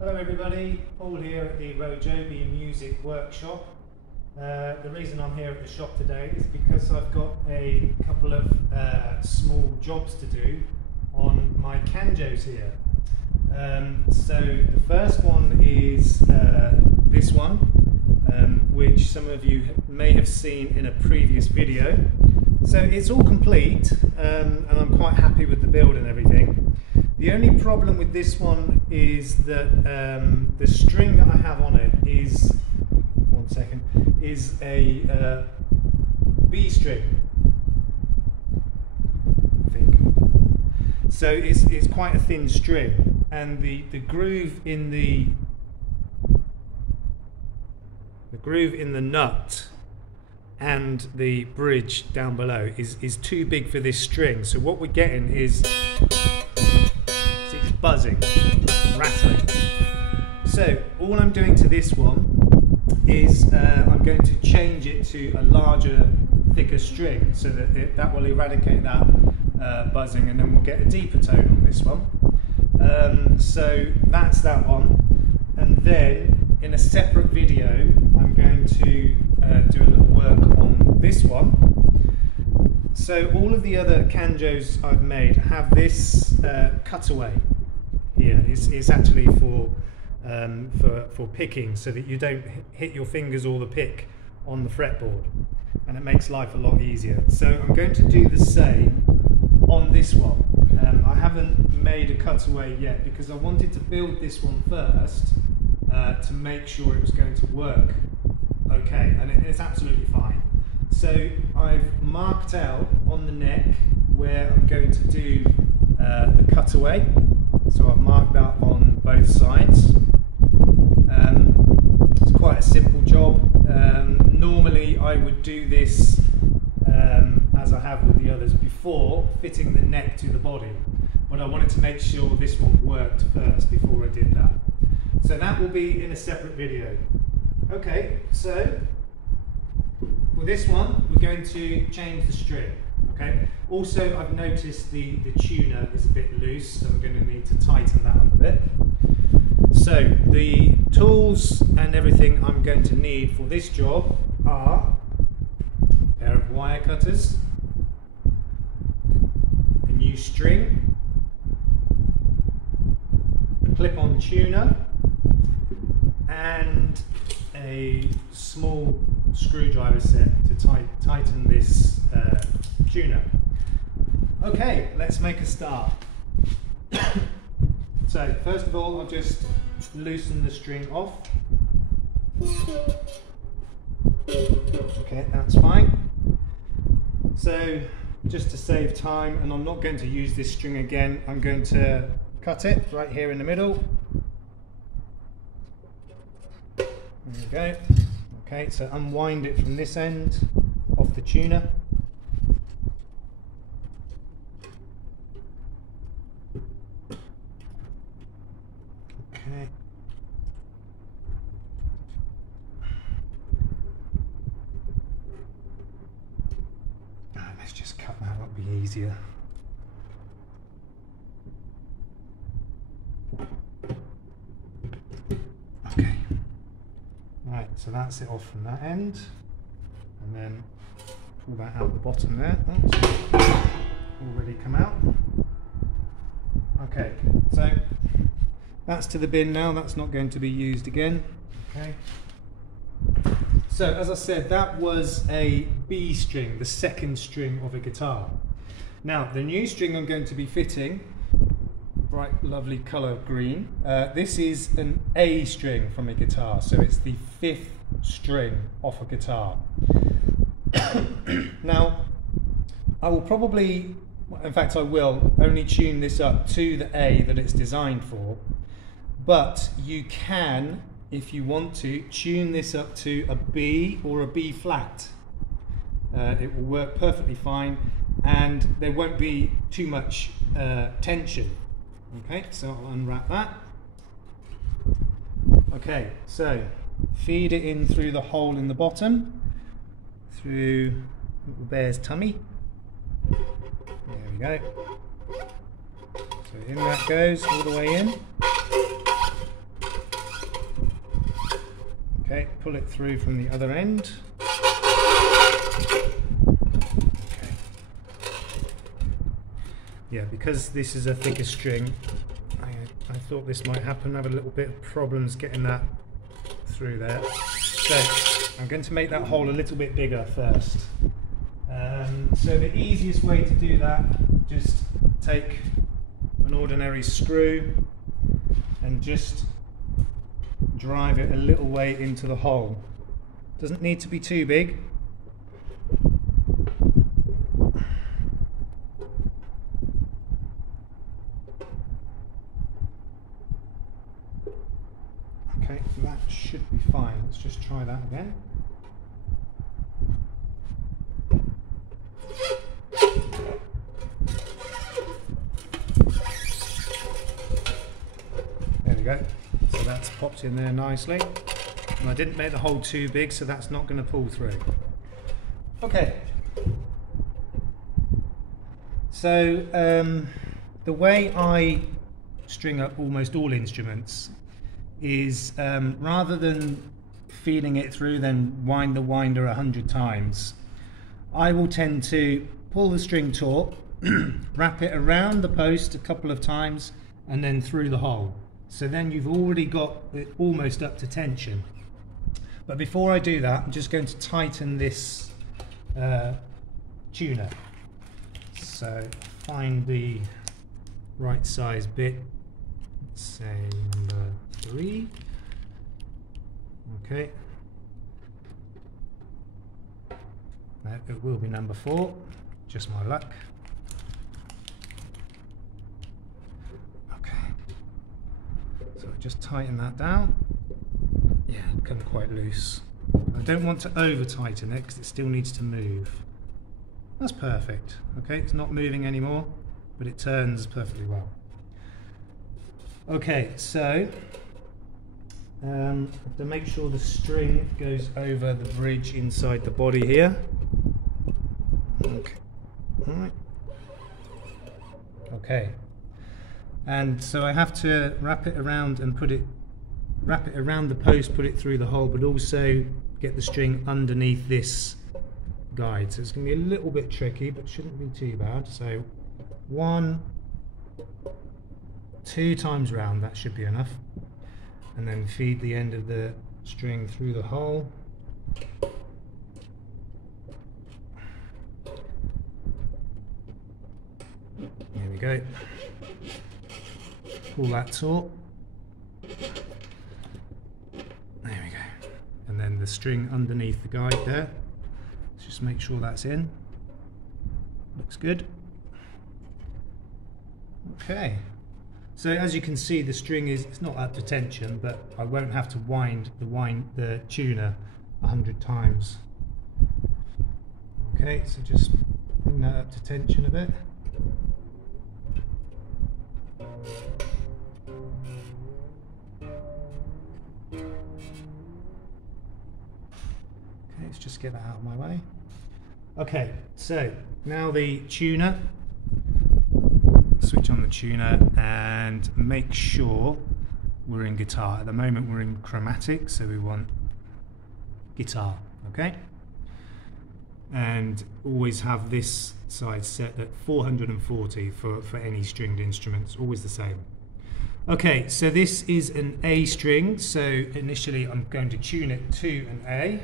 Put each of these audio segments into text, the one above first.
Hello everybody, Paul here at the RoJoBe Music Workshop. The reason I'm here at the shop today is because I've got a couple of small jobs to do on my canjos here. So the first one is this one, which some of you may have seen in a previous video. So it's all complete and I'm quite happy with the build and everything. The only problem with this one is that the string that I have on it is, is a B string, I think. So it's quite a thin string, and the groove in the nut and the bridge down below is too big for this string. So what we're getting is buzzing, rattling. So all I'm doing to this one is I'm going to change it to a larger, thicker string so that that will eradicate that buzzing, and then we'll get a deeper tone on this one. So that's that one. And then in a separate video I'm going to do a little work on this one. So all of the other canjos I've made have this cutaway here. It's actually for picking, so that you don't hit your fingers or the pick on the fretboard, and it makes life a lot easier. So I'm going to do the same on this one. I haven't made a cutaway yet because I wanted to build this one first to make sure it was going to work okay, and it's absolutely fine. So I've marked out on the neck where I'm going to do the cutaway. So I've marked that on both sides. It's quite a simple job. Normally I would do this as I have with the others before, fitting the neck to the body, but I wanted to make sure this one worked first before I did that. So that will be in a separate video. Okay, so for this one we're going to change the string. Okay. Also, I've noticed the tuner is a bit loose, so I'm going to need to tighten that up a bit. So the tools and everything I'm going to need for this job are a pair of wire cutters, a new string, a clip-on tuner, and a small screwdriver set to tighten this tuner. Okay, let's make a start. So first of all, I'll just loosen the string off. Okay, that's fine. So just to save time, and I'm not going to use this string again, I'm going to cut it right here in the middle. There we go. Okay, so unwind it from this end off the tuner. Okay. Let's just cut that, that'll be easier. Okay. Right, so that's it off from that end, and then pull that out the bottom there. That's already come out. Okay, so that's to the bin now, that's not going to be used again. Okay. So as I said, that was a B string, the second string of a guitar. Now the new string I'm going to be fitting, bright lovely colour green, this is an A string from a guitar, so it's the 5th string off a guitar. Now I will probably, in fact I will, only tune this up to the A that it's designed for, but you can, if you want to, tune this up to a B or a B flat. It will work perfectly fine, and there won't be too much tension. Okay, so I'll unwrap that. Okay, so feed it in through the hole in the bottom, through little bear's tummy. There we go. So in that goes, all the way in. pull it through from the other end. Okay. Yeah, because this is a thicker string, I thought this might happen. I have a little bit of problems getting that through there. So I'm going to make that hole a little bit bigger first. So the easiest way to do that, just take an ordinary screw and just drive it a little way into the hole. Doesn't need to be too big. Okay, that should be fine. Let's just try that again. There we go. So that's popped in there nicely. And I didn't make the hole too big, so that's not going to pull through. Okay. So the way I string up almost all instruments is rather than feeding it through, then wind the winder 100 times, I will tend to pull the string taut, wrap it around the post a couple of times, and then through the hole. So then you've already got it almost up to tension. But before I do that, I'm just going to tighten this tuner. So find the right size bit, let's say number 3. Okay. No, it will be number 4, just my luck. Okay. So I just tighten that down. Yeah, it come quite loose. I don't want to over tighten it because it still needs to move. That's perfect. Okay, it's not moving anymore, but it turns perfectly well. Okay, so I have to make sure the string goes over the bridge inside the body here. Okay, all right. Okay, and so I have to wrap it around and wrap it around the post, put it through the hole, but also get the string underneath this guide. So it's going to be a little bit tricky, but shouldn't be too bad. So 1, 2 times round, that should be enough. And then feed the end of the string through the hole. There we go. Pull that taut. There we go. And then the string underneath the guide there. Let's just make sure that's in. Looks good. Okay. So as you can see, the string it's not up to tension, but I won't have to wind the tuner 100 times. Okay, so just bring that up to tension a bit. Okay, let's just get that out of my way. Okay, so now the tuner. Switch on the tuner and make sure we're in guitar. At the moment we're in chromatic, so we want guitar, okay? And always have this side set at 440 for any stringed instruments, always the same. Okay, so this is an A string, so initially I'm going to tune it to an A.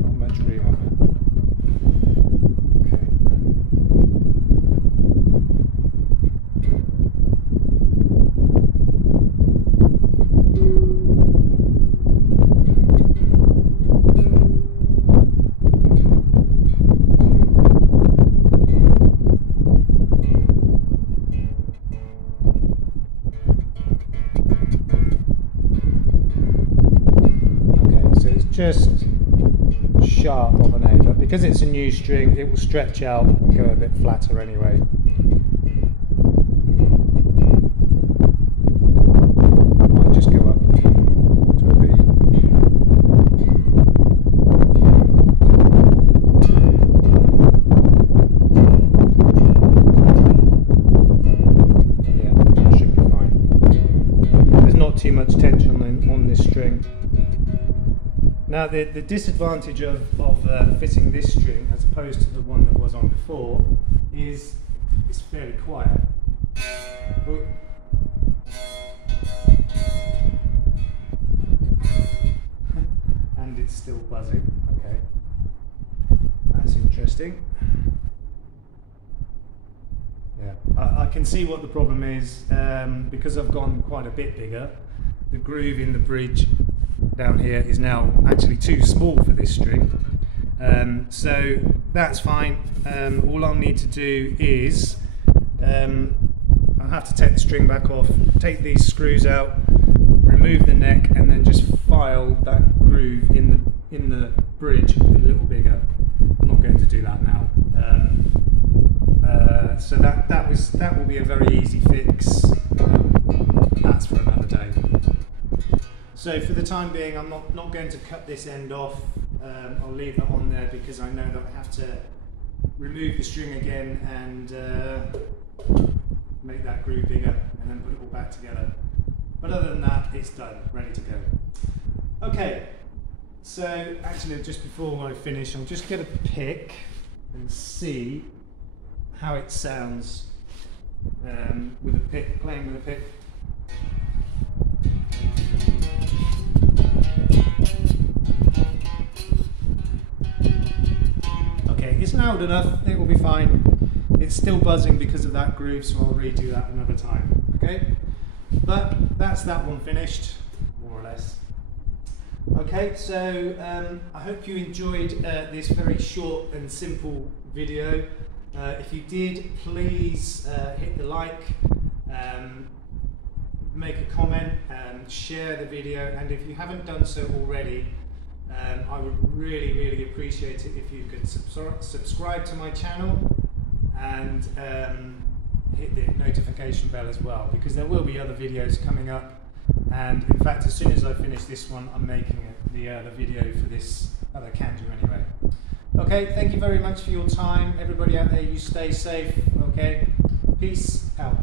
Not much room on it. Just sharp of an A, but because it's a new string, it will stretch out and go a bit flatter anyway. I might just go up to a B. Yeah, that should be fine. Now the disadvantage of fitting this string as opposed to the one that was on before is it's fairly quiet. And it's still buzzing. Okay, that's interesting. Yeah, I can see what the problem is, because I've gone quite a bit bigger. The groove in the bridge down here is now actually too small for this string, so that's fine. All I'll need to do is I'll have to take the string back off, take these screws out, remove the neck, and then just file that groove in the bridge a little bigger. I'm not going to do that now. So that will be a very easy fix. That's for another day. So for the time being, I'm not going to cut this end off. I'll leave that on there because I know that I have to remove the string again and make that groove bigger and then put it all back together. But other than that, it's done, ready to go. Okay, so actually just before I finish, I'll just get a pick and see how it sounds with a pick, playing with a pick. Okay, it's loud enough, it will be fine. It's still buzzing because of that groove, so I'll redo that another time, okay? But that's that one finished, more or less. Okay, so I hope you enjoyed this very short and simple video. If you did, please hit the like, make a comment, share the video, and if you haven't done so already, I would really appreciate it if you could subscribe to my channel and hit the notification bell as well, because there will be other videos coming up, and in fact as soon as I finish this one I'm making the video for this other Canjo anyway. Okay, thank you very much for your time. Everybody out there, you stay safe, okay? Peace out.